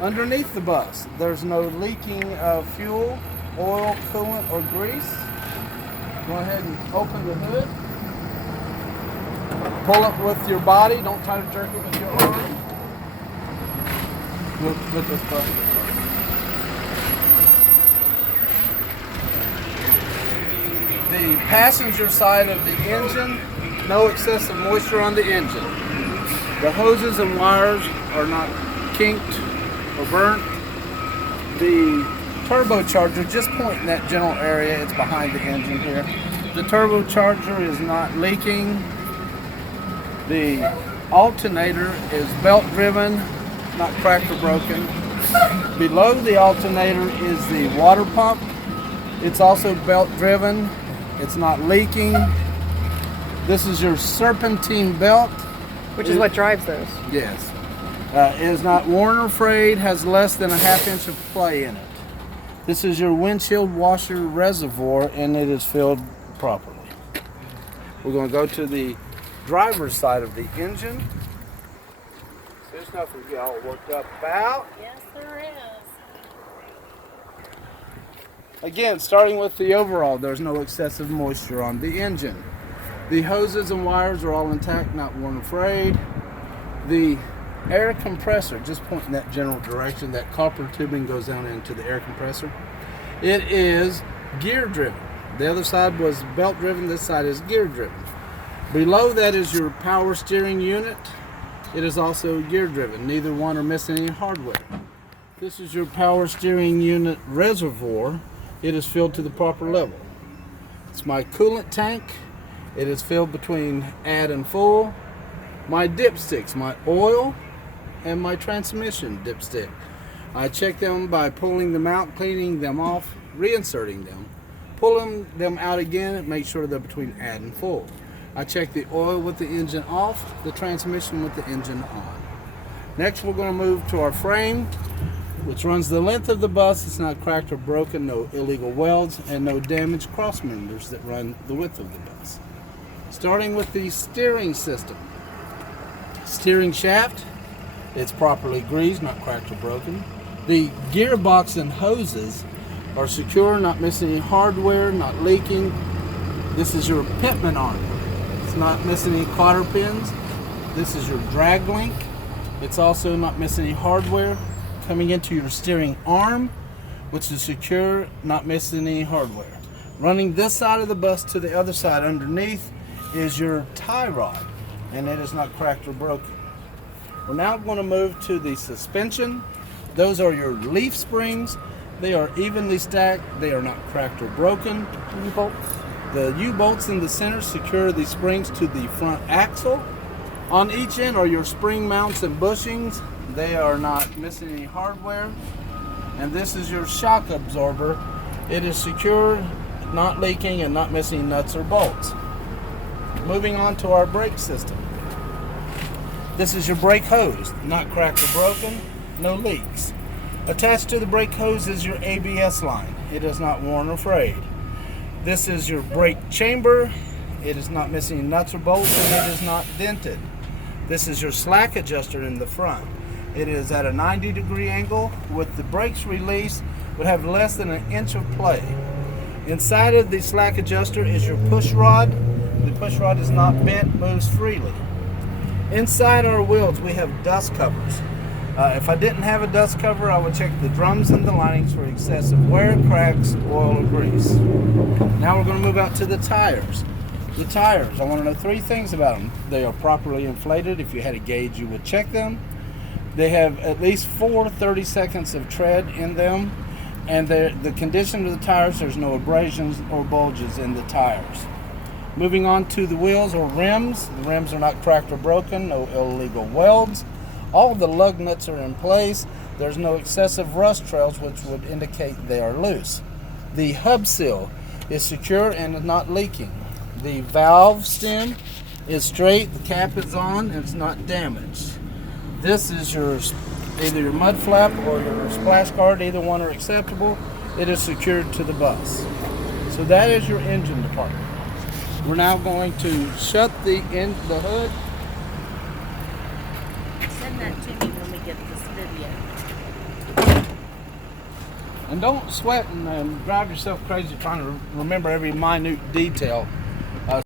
Underneath the bus, there's no leaking of fuel, oil, coolant, or grease. Go ahead and open the hood. Pull it with your body. Don't try to jerk it with your arm. With this button. The passenger side of the engine, no excessive moisture on the engine. The hoses and wires are not kinked or burnt. The turbocharger, just point in that general area, it's behind the engine here. The turbocharger is not leaking. The alternator is belt driven, not cracked or broken. Below the alternator is the water pump. It's also belt driven. It's not leaking. This is your serpentine belt. Which is what drives those. Yes. It is not worn or frayed, has less than a ½ inch of play in it. This is your windshield washer reservoir, and it is filled properly. We're going to go to the driver's side of the engine. There's nothing to get all worked up about. Yes, there is. Again, starting with the overall, there's no excessive moisture on the engine. The hoses and wires are all intact, not worn or frayed. The air compressor, just point in that general direction, that copper tubing goes down into the air compressor. It is gear driven. The other side was belt driven, this side is gear driven. Below that is your power steering unit. It is also gear driven. Neither one are missing any hardware. This is your power steering unit reservoir. It is filled to the proper level. It's my coolant tank. It is filled between add and full. My dipsticks, my oil and my transmission dipstick. I check them by pulling them out, cleaning them off, reinserting them, pulling them out again and make sure they're between add and full. I check the oil with the engine off, the transmission with the engine on. Next, we're going to move to our frame, which runs the length of the bus. It's not cracked or broken, no illegal welds, and no damaged cross members that run the width of the bus. Starting with the steering system. Steering shaft, it's properly greased, not cracked or broken. The gearbox and hoses are secure, not missing any hardware, not leaking. This is your pitman arm. It's not missing any cotter pins. This is your drag link. It's also not missing any hardware. Coming into your steering arm, which is secure, not missing any hardware. Running this side of the bus to the other side underneath is your tie rod, and it is not cracked or broken. We're now going to move to the suspension. Those are your leaf springs. They are evenly stacked. They are not cracked or broken. U-bolts. The U-bolts in the center secure the springs to the front axle. On each end are your spring mounts and bushings. They are not missing any hardware. And this is your shock absorber. It is secure, not leaking, and not missing nuts or bolts. Moving on to our brake system. This is your brake hose, not cracked or broken, no leaks. Attached to the brake hose is your ABS line. It is not worn or frayed. This is your brake chamber. It is not missing nuts or bolts, and it is not dented. This is your slack adjuster in the front. It is at a 90-degree angle. With the brakes released, would have less than an inch of play. Inside of the slack adjuster is your push rod. The push rod is not bent, moves freely. Inside our wheels, we have dust covers. If I didn't have a dust cover, I would check the drums and the linings for excessive wear, cracks, oil, or grease. Now we're going to move out to the tires. The tires, I want to know 3 things about them. They are properly inflated. If you had a gauge, you would check them. They have at least 4 30 seconds of tread in them. And the condition of the tires, there's no abrasions or bulges in the tires. Moving on to the wheels or rims. The rims are not cracked or broken, no illegal welds. All of the lug nuts are in place. There's no excessive rust trails, which would indicate they are loose. The hub seal is secure and is not leaking. The valve stem is straight, the cap is on, and it's not damaged. This is either your mud flap or your splash guard, either one are acceptable. It is secured to the bus. So that is your engine department. We're now going to shut the hood. Send that to me when we get this video. And don't sweat and drive yourself crazy trying to remember every minute detail.